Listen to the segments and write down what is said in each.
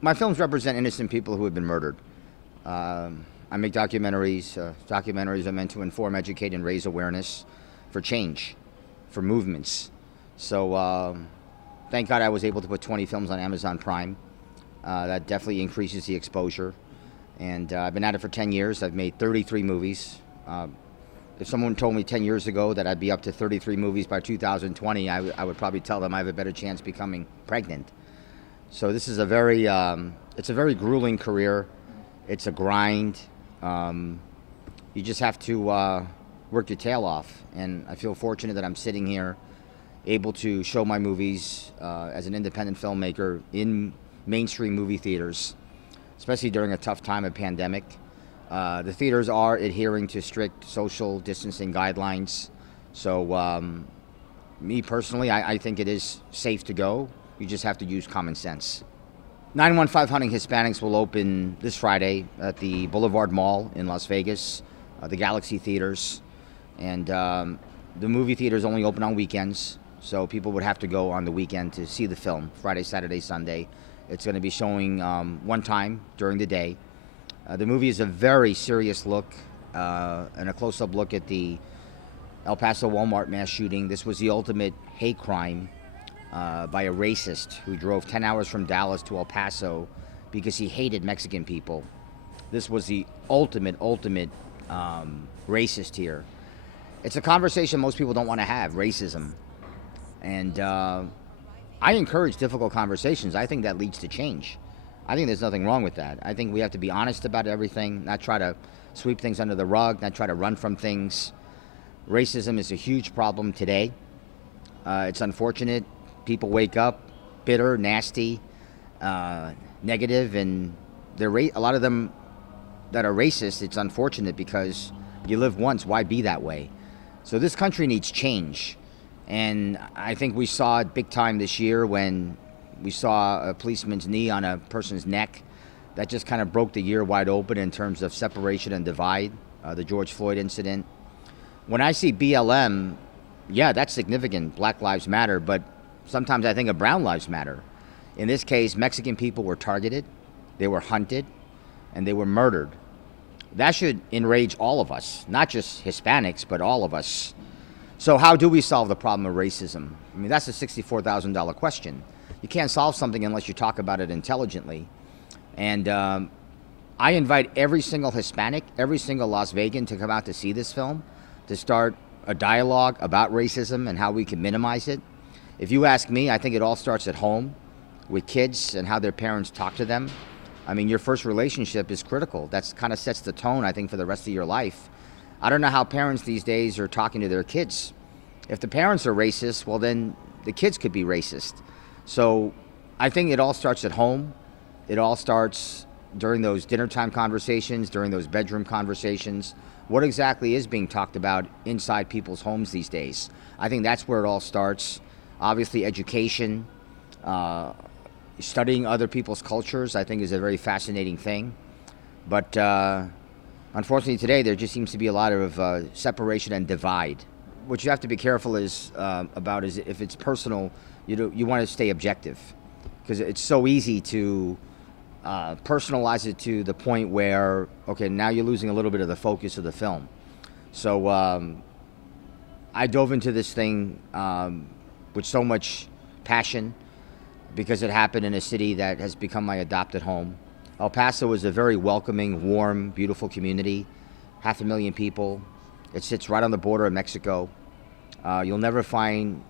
My films represent innocent people who have been murdered. I make documentaries. Documentaries are meant to inform, educate, and raise awareness for change, for movements. So thank God I was able to put 20 films on Amazon Prime. That definitely increases the exposure. And I've been at it for 10 years. I've made 33 movies. If someone told me 10 years ago that I'd be up to 33 movies by 2020, I would probably tell them I have a better chance becoming pregnant. So this is it's a very grueling career. It's a grind. You just have to work your tail off. And I feel fortunate that I'm sitting here able to show my movies as an independent filmmaker in mainstream movie theaters, especially during a tough time of pandemic. The theaters are adhering to strict social distancing guidelines. So me personally, I think it is safe to go. You just have to use common sense. 915 Hunting Hispanics will open this Friday at the Boulevard Mall in Las Vegas, the Galaxy Theaters. And the movie theaters only open on weekends, so people would have to go on the weekend to see the film, Friday, Saturday, Sunday. It's going to be showing one time during the day. The movie is a very serious look and a close-up look at the El Paso Walmart mass shooting. This was the ultimate hate crime by a racist who drove 10 hours from Dallas to El Paso because he hated Mexican people. This was the ultimate racist here. It's a conversation most people don't want to have, racism. And I encourage difficult conversations. I think that leads to change. I think there's nothing wrong with that. I think we have to be honest about everything, not try to sweep things under the rug, not try to run from things. Racism is a huge problem today. It's unfortunate. People wake up bitter, nasty, negative, and a lot of them that are racist, it's unfortunate because you live once, why be that way? So this country needs change. And I think we saw it big time this year when we saw a policeman's knee on a person's neck. That just kind of broke the year wide open in terms of separation and divide, the George Floyd incident. When I see BLM, yeah, that's significant, Black Lives Matter, but sometimes I think of Brown Lives Matter. In this case, Mexican people were targeted, they were hunted, and they were murdered. That should enrage all of us, not just Hispanics, but all of us. So how do we solve the problem of racism? I mean, that's a $64,000 question. You can't solve something unless you talk about it intelligently. And I invite every single Hispanic, every single Las Vegan to come out to see this film, to start a dialogue about racism and how we can minimize it. If you ask me, I think it all starts at home with kids and how their parents talk to them. I mean, your first relationship is critical. That kind of sets the tone, I think, for the rest of your life. I don't know how parents these days are talking to their kids. If the parents are racist, well, then the kids could be racist. So I think it all starts at home. It all starts during those dinner time conversations, during those bedroom conversations. What exactly is being talked about inside people's homes these days? I think that's where it all starts. Obviously, education, studying other people's cultures, I think is a very fascinating thing. But unfortunately today, there just seems to be a lot of separation and divide. What you have to be careful about is if it's personal, you want to stay objective. Because it's so easy to personalize it to the point where, okay, now you're losing a little bit of the focus of the film. So I dove into this thing with so much passion because it happened in a city that has become my adopted home. El Paso is a very welcoming, warm, beautiful community, 500,000 people. It sits right on the border of Mexico. You'll never find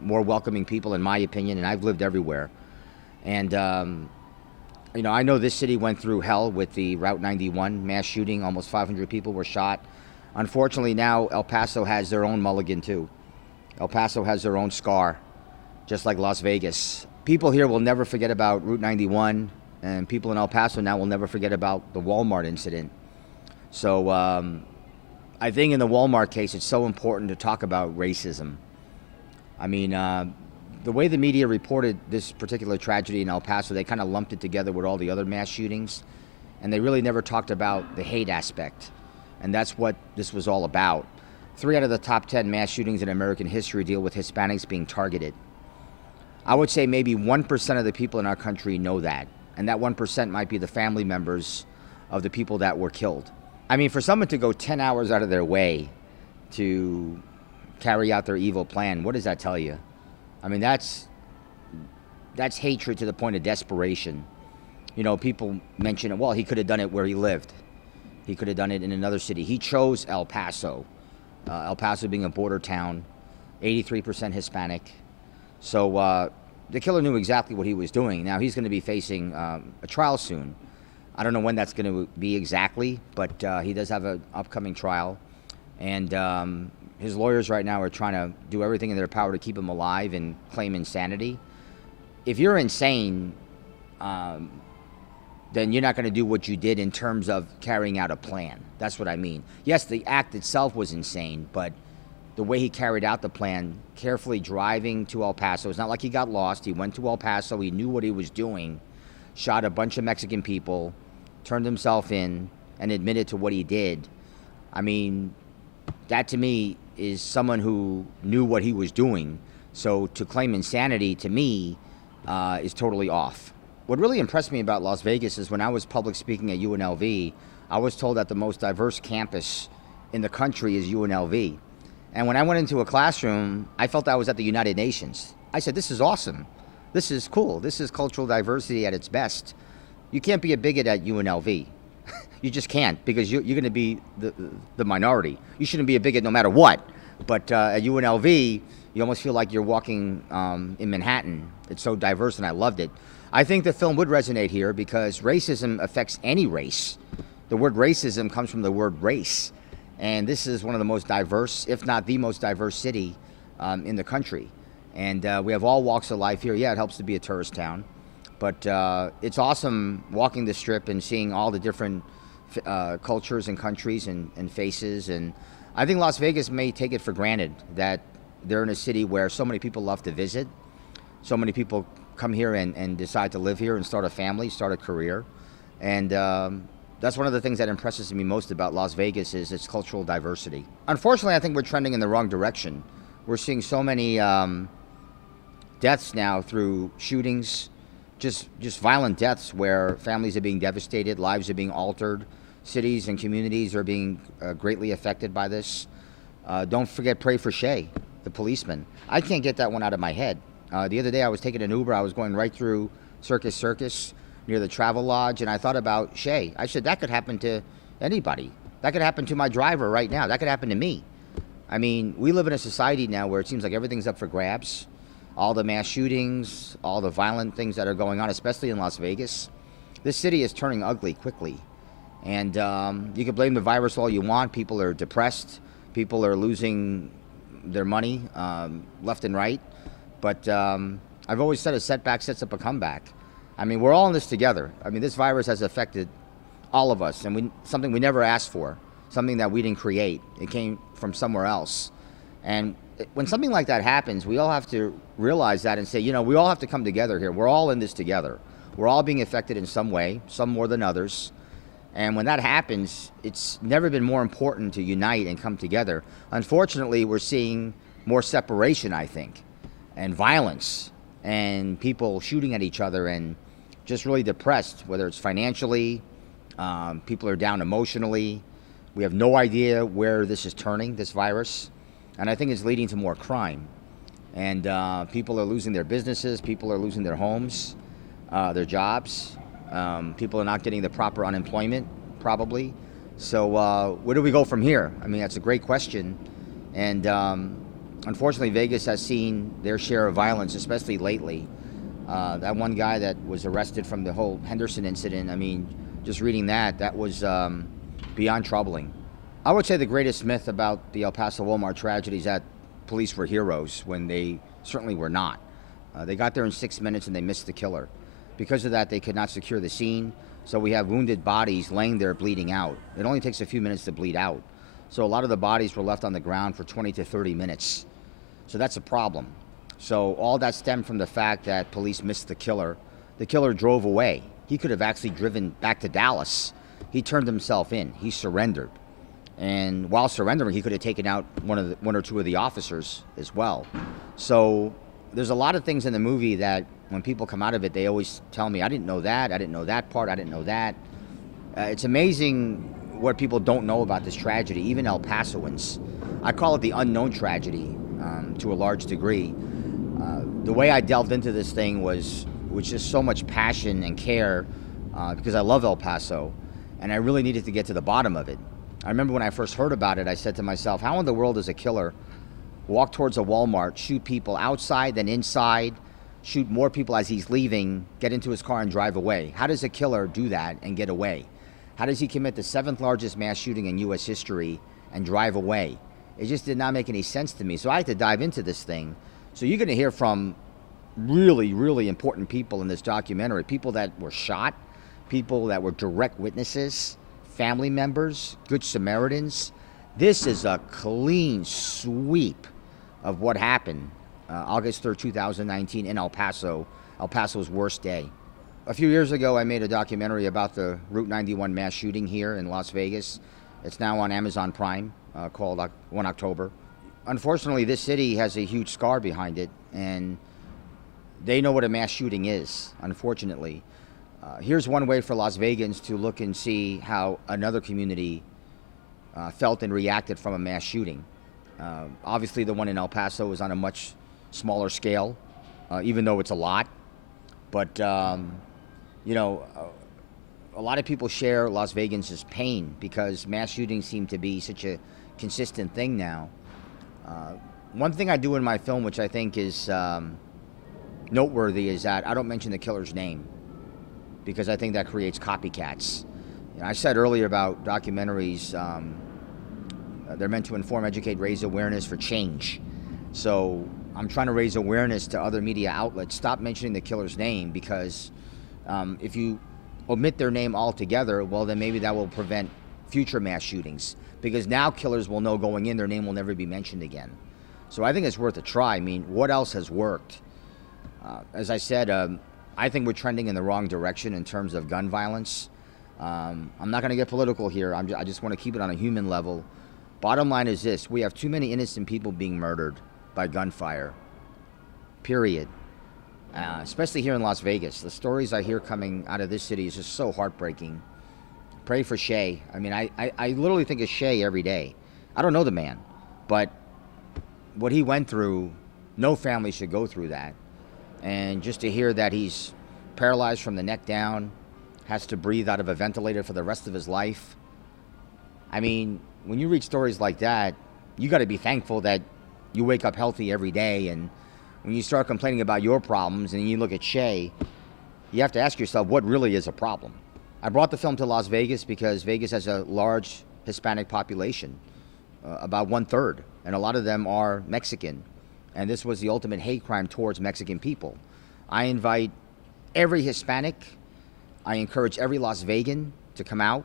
more welcoming people, in my opinion, and I've lived everywhere. And I know this city went through hell with the Route 91 mass shooting. Almost 500 people were shot. Unfortunately, now El Paso has their own mulligan, too. El Paso has their own scar, just like Las Vegas. People here will never forget about Route 91, and people in El Paso now will never forget about the Walmart incident. So I think in the Walmart case, it's so important to talk about racism. I mean, the way the media reported this particular tragedy in El Paso, they kind of lumped it together with all the other mass shootings, and they really never talked about the hate aspect. And that's what this was all about. 3 out of the top 10 mass shootings in American history deal with Hispanics being targeted. I would say maybe 1% of the people in our country know that. And that 1% might be the family members of the people that were killed. I mean, for someone to go 10 hours out of their way to carry out their evil plan, what does that tell you? I mean, that's hatred to the point of desperation. You know, people mention, well, he could have done it where he lived. He could have done it in another city. He chose El Paso. El Paso being a border town, 83% Hispanic. So the killer knew exactly what he was doing. Now he's going to be facing a trial soon. I don't know when that's going to be exactly, but he does have an upcoming trial. And his lawyers right now are trying to do everything in their power to keep him alive and claim insanity. If you're insane, then you're not going to do what you did in terms of carrying out a plan. That's what I mean. Yes, the act itself was insane, but the way he carried out the plan, carefully driving to El Paso, it's not like he got lost. He went to El Paso, he knew what he was doing, shot a bunch of Mexican people, turned himself in, and admitted to what he did. I mean, that to me is someone who knew what he was doing. So to claim insanity, to me, is totally off. What really impressed me about Las Vegas is when I was public speaking at UNLV, I was told that the most diverse campus in the country is UNLV. And when I went into a classroom, I felt I was at the United Nations. I said, this is awesome. This is cool. This is cultural diversity at its best. You can't be a bigot at UNLV. You just can't, because you're going to be the minority. You shouldn't be a bigot no matter what. But at UNLV, you almost feel like you're walking in Manhattan. It's so diverse, and I loved it. I think the film would resonate here because racism affects any race. The word racism comes from the word race. And this is one of the most diverse, if not the most diverse city in the country. And we have all walks of life here. Yeah, it helps to be a tourist town. But it's awesome walking the Strip and seeing all the different cultures and countries and faces. And I think Las Vegas may take it for granted that they're in a city where so many people love to visit. So many people come here and decide to live here and start a family, start a career. And that's one of the things that impresses me most about Las Vegas is its cultural diversity. Unfortunately, I think we're trending in the wrong direction. We're seeing so many deaths now through shootings, just violent deaths where families are being devastated, lives are being altered, cities and communities are being greatly affected by this. Don't forget Pray for Shay, the policeman. I can't get that one out of my head. The other day I was taking an Uber, I was going right through Circus near the Travel Lodge, and I thought about Shay. I said, that could happen to anybody. That could happen to my driver right now. That could happen to me. I mean, we live in a society now where it seems like everything's up for grabs. All the mass shootings, all the violent things that are going on, especially in Las Vegas. This city is turning ugly quickly. And you can blame the virus all you want. People are depressed. People are losing their money left and right. But I've always said a setback sets up a comeback. I mean, we're all in this together. I mean, this virus has affected all of us, and something we never asked for, something that we didn't create. It came from somewhere else. And when something like that happens, we all have to realize that and say, you know, we all have to come together here. We're all in this together. We're all being affected in some way, some more than others. And when that happens, it's never been more important to unite and come together. Unfortunately, we're seeing more separation, I think, and violence, and people shooting at each other and just really depressed, whether it's financially, people are down emotionally. We have no idea where this is turning, this virus. And I think it's leading to more crime. And people are losing their businesses, people are losing their homes, their jobs. People are not getting the proper unemployment, probably. So where do we go from here? I mean, that's a great question. And unfortunately, Vegas has seen their share of violence, especially lately. That one guy that was arrested from the whole Henderson incident, I mean, just reading that was beyond troubling. I would say the greatest myth about the El Paso Walmart tragedy is that police were heroes when they certainly were not. They got there in 6 minutes and they missed the killer. Because of that, they could not secure the scene, so we have wounded bodies laying there bleeding out. It only takes a few minutes to bleed out. So a lot of the bodies were left on the ground for 20 to 30 minutes. So that's a problem. So all that stemmed from the fact that police missed the killer. The killer drove away. He could have actually driven back to Dallas. He turned himself in. He surrendered. And while surrendering, he could have taken out one or two of the officers as well. So there's a lot of things in the movie that when people come out of it, they always tell me, I didn't know that, I didn't know that part, I didn't know that. It's amazing what people don't know about this tragedy, even El Pasoans. I call it the unknown tragedy to a large degree. The way I delved into this thing was with just so much passion and care because I love El Paso, and I really needed to get to the bottom of it. I remember when I first heard about it, I said to myself, how in the world does a killer walk towards a Walmart, shoot people outside then inside, shoot more people as he's leaving, get into his car and drive away? How does a killer do that and get away? How does he commit the 7th largest mass shooting in U.S. history and drive away? It just did not make any sense to me. So I had to dive into this thing. So you're going to hear from really, really important people in this documentary, people that were shot, people that were direct witnesses, family members, good Samaritans. This is a clean sweep of what happened August 3rd, 2019 in El Paso, El Paso's worst day. A few years ago, I made a documentary about the Route 91 mass shooting here in Las Vegas. It's now on Amazon Prime, called 1 October. Unfortunately, this city has a huge scar behind it, and they know what a mass shooting is, unfortunately. Here's one way for Las Vegans to look and see how another community felt and reacted from a mass shooting. Obviously, the one in El Paso is on a much smaller scale, even though it's a lot. But, you know, a lot of people share Las Vegans' pain because mass shootings seem to be such a consistent thing now. One thing I do in my film, which I think is noteworthy, is that I don't mention the killer's name because I think that creates copycats. You know, I said earlier about documentaries, they're meant to inform, educate, raise awareness for change. So I'm trying to raise awareness to other media outlets. Stop mentioning the killer's name because if you omit their name altogether, well, then maybe that will prevent future mass shootings because now killers will know going in their name will never be mentioned again. So I think it's worth a try. I mean, what else has worked? As I said, I think we're trending in the wrong direction in terms of gun violence. I'm not going to get political here. I just want to keep it on a human level. Bottom line is this: we have too many innocent people being murdered by gunfire, period. Especially here in Las Vegas. The stories I hear coming out of this city is just so heartbreaking. Pray for Shay. I mean, I literally think of Shay every day. I don't know the man, but what he went through, no family should go through that. And just to hear that he's paralyzed from the neck down, has to breathe out of a ventilator for the rest of his life. I mean, when you read stories like that, you got to be thankful that you wake up healthy every day. And when you start complaining about your problems and you look at Shay, you have to ask yourself, what really is a problem? I brought the film to Las Vegas because Vegas has a large Hispanic population, about 1/3, and a lot of them are Mexican. And this was the ultimate hate crime towards Mexican people. I invite every Hispanic, I encourage every Las Vegan to come out,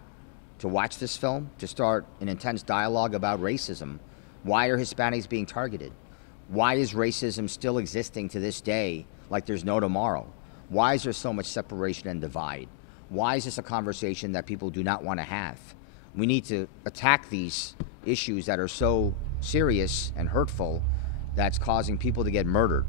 to watch this film, to start an intense dialogue about racism. Why are Hispanics being targeted? Why is racism still existing to this day like there's no tomorrow? Why is there so much separation and divide? Why is this a conversation that people do not want to have? We need to attack these issues that are so serious and hurtful that's causing people to get murdered.